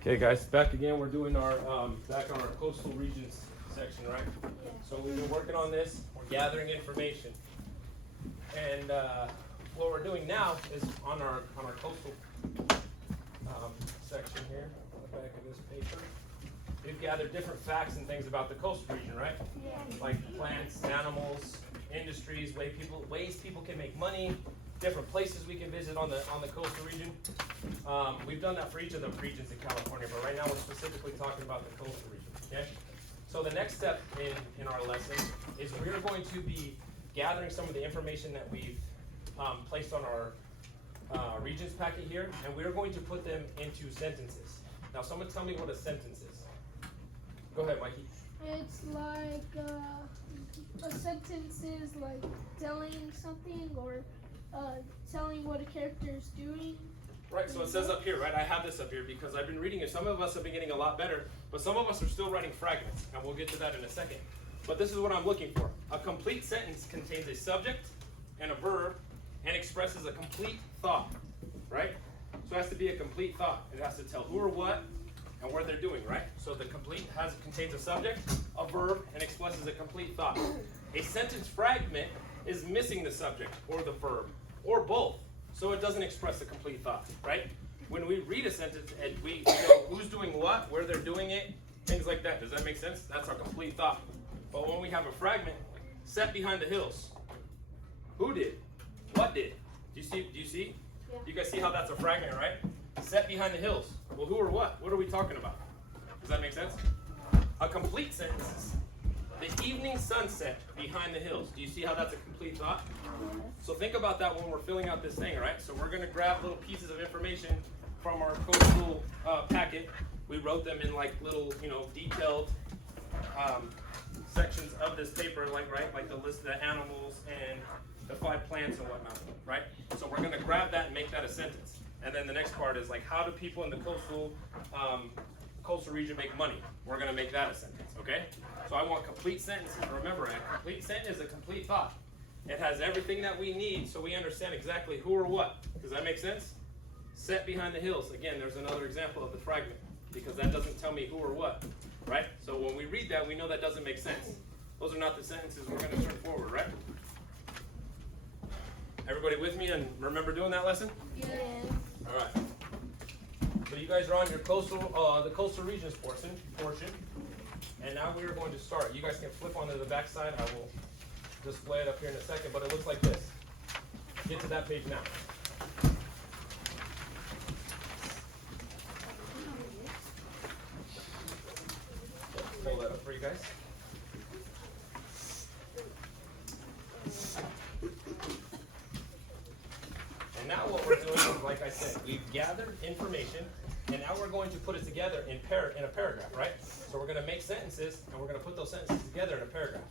Okay, guys, back again. We're doing our back on our coastal regions section, right? Yeah. So we've been working on this. We're gathering information, and what we're doing now is on our coastal section here, on the back of this paper. We've gathered different facts and things about the coastal region, right? Yeah. Like plants, animals, industries, ways people can make money, different places we can visit on the coastal region. We've done that for each of the regions in California, but right now we're specifically talking about the coastal region. Okay. So the next step in our lesson is we're going to be gathering some of the information that we've placed on our regions packet here, and we're going to put them into sentences. Now, someone tell me what a sentence is. Go ahead, Mikey. It's like a sentence is like telling something or telling what a character is doing. Right, so it says up here, right? I have this up here because I've been reading it. Some of us have been getting a lot better, but some of us are still writing fragments, and we'll get to that in a second. But this is what I'm looking for. A complete sentence contains a subject and a verb and expresses a complete thought, right? So it has to be a complete thought. It has to tell who or what and where they're doing, right? So the complete contains a subject, a verb, and expresses a complete thought. A sentence fragment is missing the subject or the verb or both, so it doesn't express a complete thought, right? When we read a sentence and we know who's doing what, where they're doing it, things like that. Does that make sense? That's our complete thought. But when we have a fragment, set behind the hills, who did? What did? Do you see? Yeah. You guys see how that's a fragment, right? Set behind the hills. Well, who or what? What are we talking about? Does that make sense? A complete sentence is the evening sunset behind the hills. Do you see how that's a complete thought? So think about that when we're filling out this thing, right? So we're going to grab little pieces of information from our coastal packet. We wrote them in like little, detailed sections of this paper, like the list of the animals and the 5 plants and whatnot, right? So we're going to grab that and make that a sentence. And then the next part is like, how do people in the coastal region make money? We're going to make that a sentence, okay? So I want complete sentences. Remember, a complete sentence is a complete thought. It has everything that we need so we understand exactly who or what. Does that make sense? Set behind the hills. Again, there's another example of the fragment because that doesn't tell me who or what, right? So when we read that, we know that doesn't make sense. Those are not the sentences we're going to turn forward, right? Everybody with me and remember doing that lesson? Yeah. All right. So you guys are on your the coastal regions portion, and now we are going to start. You guys can flip onto the back side. I will display it up here in a second, but it looks like this. Get to that page now. Let's pull that up for you guys. And now what we're doing is, like I said, we've gathered information, and now we're going to put it together in a paragraph, right? So we're going to make sentences, and we're going to put those sentences together in a paragraph.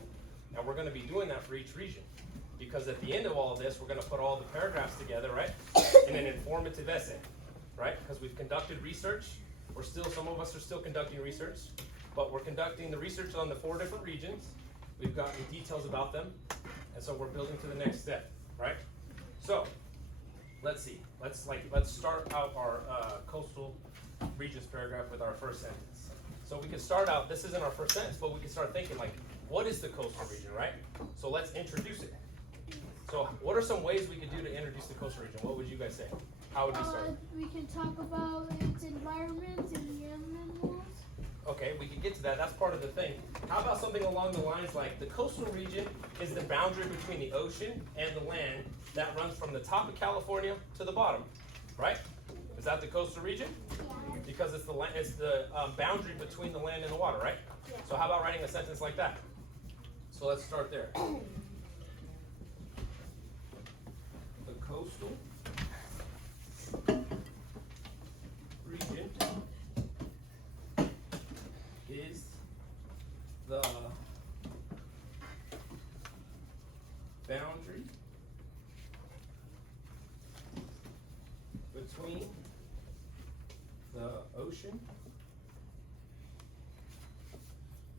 And we're going to be doing that for each region. Because at the end of all of this, we're going to put all the paragraphs together, right? In an informative essay, right? Because we've conducted research. Some of us are still conducting research, but we're conducting the research on the 4 different regions. We've gotten details about them, and so we're building to the next step, right? So, let's see. Let's start out our coastal regions paragraph with our first sentence. So we could start out, this isn't our first sentence, but we could start thinking like, what is the coastal region, right? So let's introduce it. So what are some ways we could do to introduce the coastal region? What would you guys say? How would we start? We can talk about its environment and the animals. Okay, we could get to that. That's part of the thing. How about something along the lines like the coastal region is the boundary between the ocean and the land that runs from the top of California to the bottom, right? Is that the coastal region? Yeah. Because it's the boundary between the land and the water, right? Yeah. So how about writing a sentence like that? So let's start there. The coastal region is the boundary between the ocean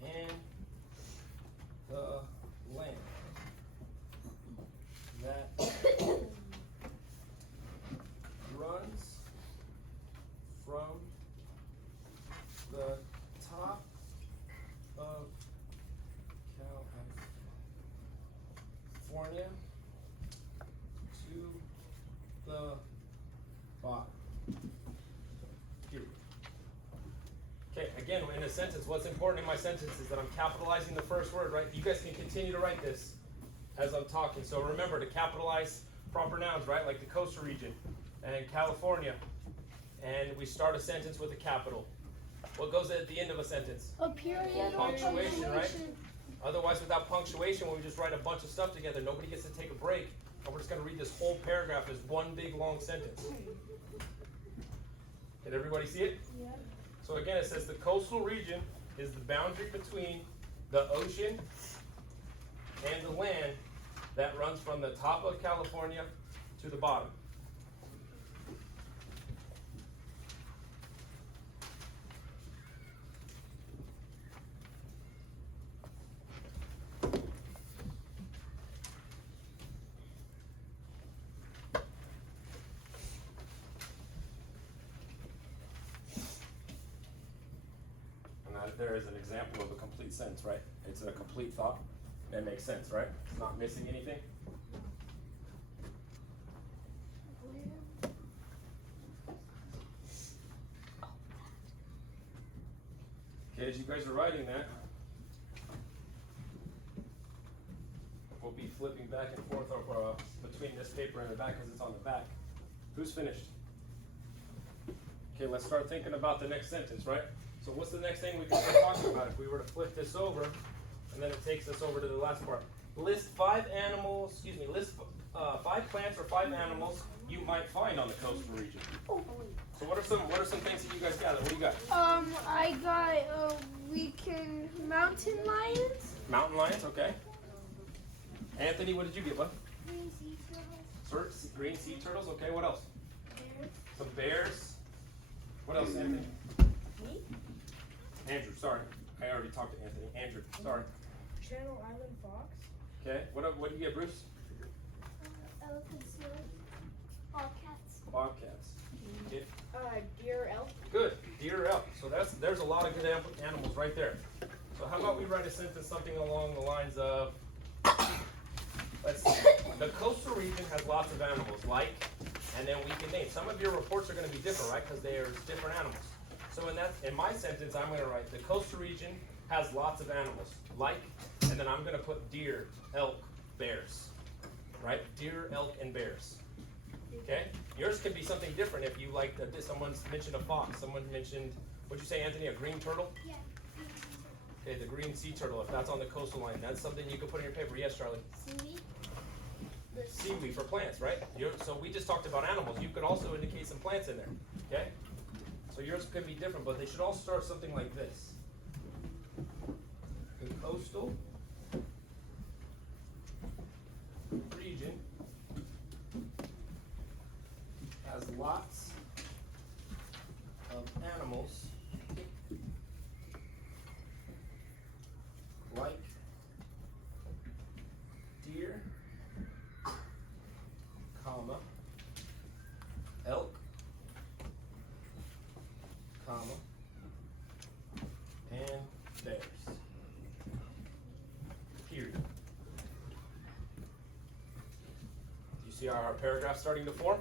and the land that runs from again, in a sentence, what's important in my sentence is that I'm capitalizing the first word, right? You guys can continue to write this as I'm talking. So remember to capitalize proper nouns, right? Like the coastal region and California. And we start a sentence with a capital. What goes at the end of a sentence? A period or Punctuation, right? punctuation. Otherwise, without punctuation, when we just write a bunch of stuff together, nobody gets to take a break. And we're just going to read this whole paragraph as one big long sentence. Can everybody see it? Yeah. So again, it says the coastal region is the boundary between the ocean and the land that runs from the top of California to the bottom. There is an example of a complete sentence, right? It's a complete thought. That makes sense, right? It's not missing anything. Okay, as you guys are writing that, we'll be flipping back and forth between this paper and the back because it's on the back. Who's finished? Okay, let's start thinking about the next sentence, right? So what's the next thing we can start talking about if we were to flip this over, and then it takes us over to the last part. List 5 plants or 5 animals you might find on the coastal region. So what are some things that you guys got? What do you got? I got mountain lions. Mountain lions, okay. Anthony, what did you get, bud? Green sea turtles. Green sea turtles, okay. What else? Bears. Some bears. What else, Anthony? Me? Andrew, sorry. I already talked to Anthony. Andrew, sorry. Channel Island fox. Okay. What did you get, Bruce? Elephant seals. Bobcats. Bobcats. Okay. Deer, elk. Good. Deer, elk. So there's a lot of good animals right there. So how about we write a sentence something along the lines of, let's see, the coastal region has lots of animals, like, and then we can name. Some of your reports are going to be different, right? Because there's different animals. So in my sentence, I'm going to write the coastal region has lots of animals, like, and then I'm going to put deer, elk, bears, right? Deer, elk, and bears. Okay? Yours could be something different if you like, someone's mentioned a fox, someone mentioned, what'd you say, Anthony, a green turtle? Yeah. Okay, the green sea turtle, if that's on the coastal line, that's something you could put in your paper. Yes, Charlie? Seaweed. Seaweed for plants, right? So we just talked about animals. You could also indicate some plants in there, okay? So yours could be different, but they should all start something like this. The coastal region has lots of animals like deer, comma, elk, comma, and bears. Period. Do you see our paragraph starting to form?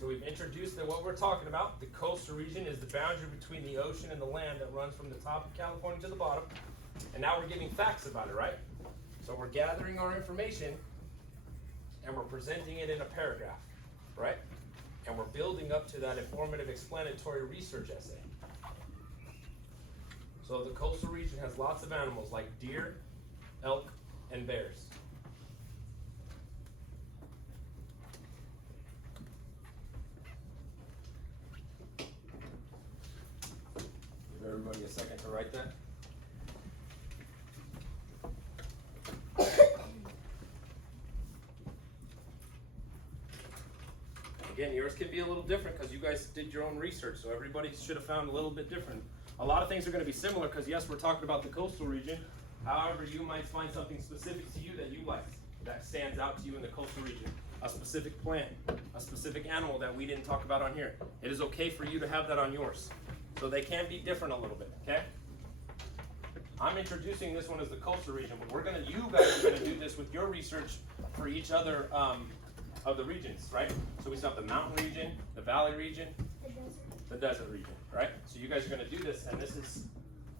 So we've introduced that what we're talking about, the coastal region is the boundary between the ocean and the land that runs from the top of California to the bottom. And now we're giving facts about it, right? So we're gathering our information and we're presenting it in a paragraph, right? And we're building up to that informative explanatory research essay. So the coastal region has lots of animals like deer, elk, and bears. Give everybody a second to write that. Again, yours could be a little different because you guys did your own research, so everybody should have found a little bit different. A lot of things are going to be similar because, yes, we're talking about the coastal region. However, you might find something specific to you that you like, that stands out to you in the coastal region. A specific plant, a specific animal that we didn't talk about on here. It is okay for you to have that on yours. So they can be different a little bit, okay? I'm introducing this one as the coastal region, but you guys are gonna do this with your research for each other of the regions, right? So we still have the mountain region, the valley region, The desert. the desert region, right? So you guys are gonna do this, and this is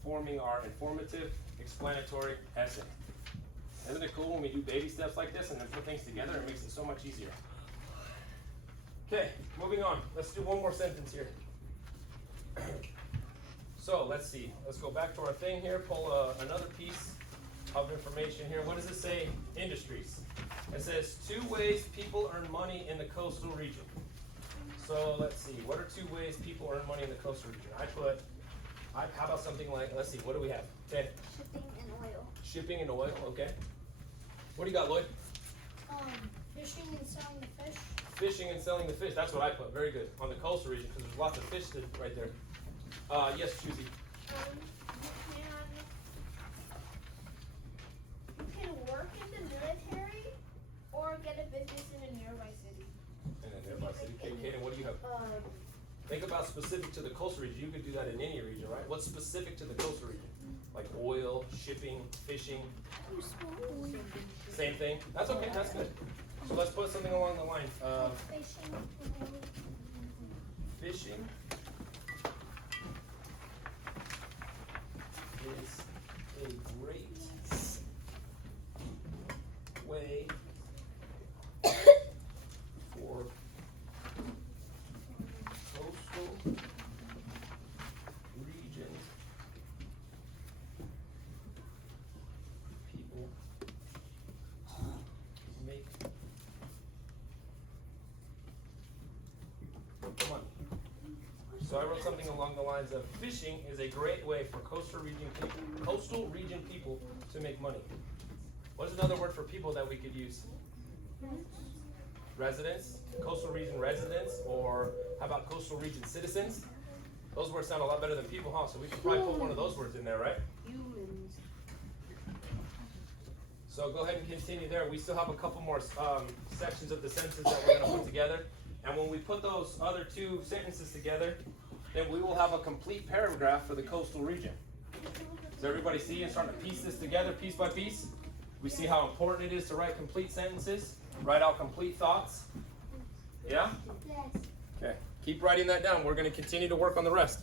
forming our informative, explanatory essay. Isn't it cool when we do baby steps like this and then put things together? It makes it so much easier. Okay, moving on. Let's do one more sentence here. So let's see. Let's go back to our thing here. Pull another piece of information here. What does it say? Industries. It says 2 ways people earn money in the coastal region. So let's see. What are 2 ways people earn money in the coastal region? How about something like, let's see, what do we have? Okay. Shipping and oil. Shipping and oil, okay. What do you got, Lloyd? Fishing and selling the fish. Fishing and selling the fish. That's what I put. Very good. On the coastal region, because there's lots of fish right there. Yes, Susie. You can work in the military or get a business in a nearby city. And then nearby city. Okay, Kaden, what do you have? Think about specific to the coastal region. You could do that in any region, right? What's specific to the coastal region? Like oil, shipping, fishing. Same thing. That's okay. That's good. So let's put something along the lines of fishing is a great way for coastal region people to make money. So I wrote something along the lines of fishing is a great way for coastal region people to make money. What's another word for people that we could use? Residents, coastal region residents, or how about coastal region citizens? Those words sound a lot better than people, huh? So we could probably put one of those words in there, right? Humans. So go ahead and continue there. We still have a couple more sections of the sentences that we're going to put together. And when we put those other 2 sentences together, then we will have a complete paragraph for the coastal region. Does everybody see and starting to piece this together piece by piece? We see how important it is to write complete sentences, write out complete thoughts. Yeah? Yes. Okay. Keep writing that down. We're going to continue to work on the rest.